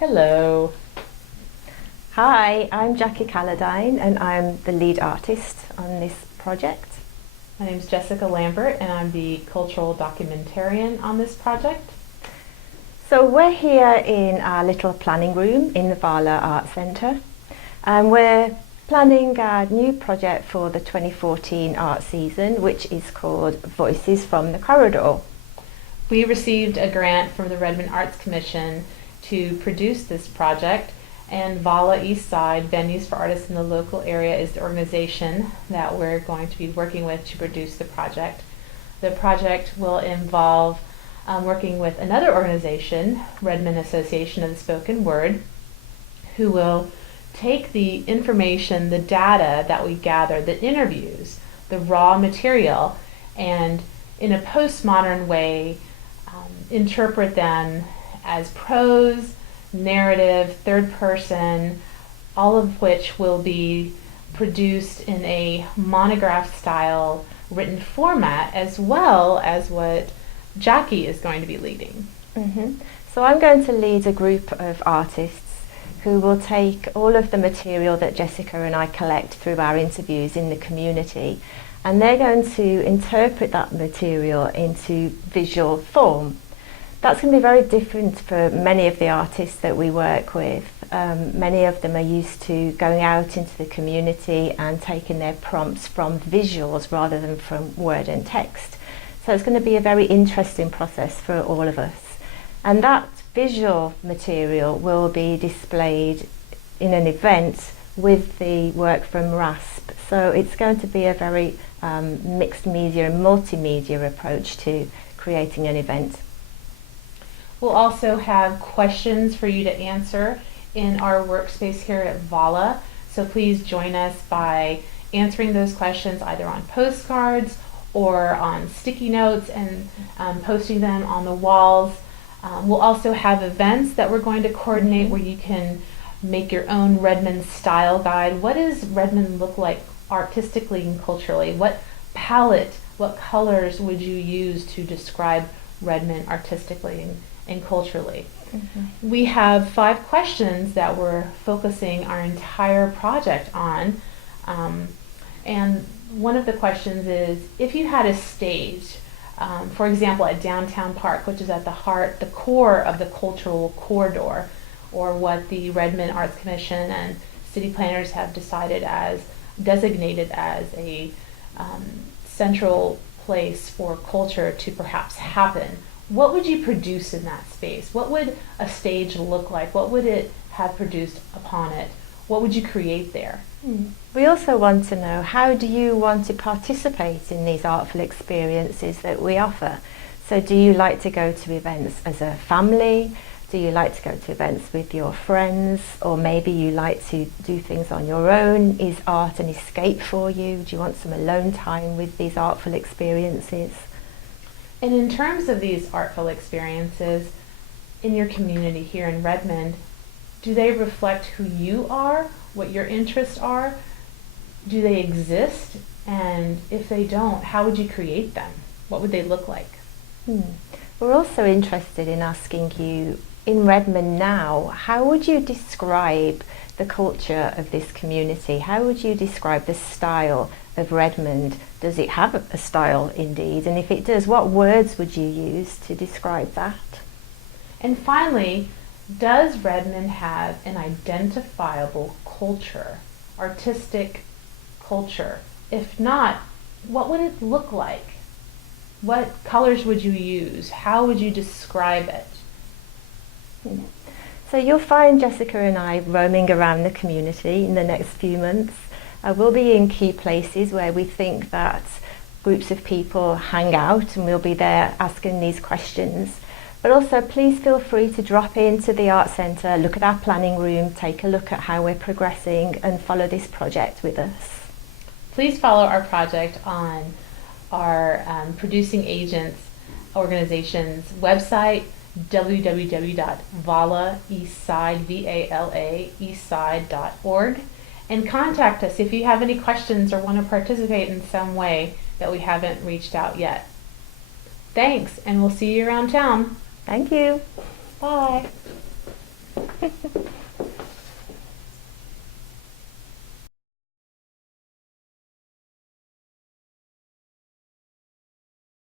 Hello. Hi, I'm Jacqui Calladine and I'm the lead artist on this project. My name is Jessica Lambert and I'm the cultural documentarian on this project. So we're here in our little planning room in the VALA Art Centre, and we're planning our new project for the 2014 art season, which is called Voices from the Corridor. We received a grant from the Redmond Arts Commission to produce this project, and VALA Eastside, Venues for Artists in the Local Area, is the organization that we're going to be working with to produce the project. The project will involve working with another organization, Redmond Association of the Spoken Word, who will take the information, the data that we gather, the interviews, the raw material, and in a postmodern way interpret them as prose, narrative, third person, all of which will be produced in a monograph style written format, as well as what Jacqui is going to be leading. So I'm going to lead a group of artists who will take all of the material that Jessica and I collect through our interviews in the community, and they're going to interpret that material into visual form. That's going to be very different for many of the artists that we work with. Many of them are used to going out into the community and taking their prompts from visuals rather than from word and text. So it's going to be a very interesting process for all of us. And that visual material will be displayed in an event with the work from RASP. So it's going to be a very mixed media and multimedia approach to creating an event. We'll also have questions for you to answer in our workspace here at VALA. So please join us by answering those questions either on postcards or on sticky notes and posting them on the walls. We'll also have events that we're going to coordinate where you can make your own Redmond style guide. What does Redmond look like artistically and culturally? What palette, what colors would you use to describe Redmond artistically and culturally? We have 5 questions that we're focusing our entire project on. And one of the questions is, if you had a stage, for example, at Downtown Park, which is at the core of the cultural corridor, or what the Redmond Arts Commission and city planners have designated as a central place for culture to perhaps happen, what would you produce in that space? What would a stage look like? What would it have produced upon it? What would you create there? We also want to know, how do you want to participate in these artful experiences that we offer? So do you like to go to events as a family? Do you like to go to events with your friends? Or maybe you like to do things on your own? Is art an escape for you? Do you want some alone time with these artful experiences? And in terms of these artful experiences in your community here in Redmond, do they reflect who you are, what your interests are? Do they exist? And if they don't, how would you create them? What would they look like? We're also interested in asking you, in Redmond now, how would you describe the culture of this community? How would you describe the style of Redmond? Does it have a style indeed? And if it does, what words would you use to describe that? And finally, does Redmond have an identifiable culture, artistic culture? If not, what would it look like? What colors would you use? How would you describe it? So you'll find Jessica and I roaming around the community in the next few months. We'll be in key places where we think that groups of people hang out, and we'll be there asking these questions. But also, please feel free to drop into the Art Centre, look at our planning room, take a look at how we're progressing, and follow this project with us. Please follow our project on our producing agents organization's website, www.valaeastside.org, and contact us if you have any questions or want to participate in some way that we haven't reached out yet. Thanks, and we'll see you around town. Thank you. Bye.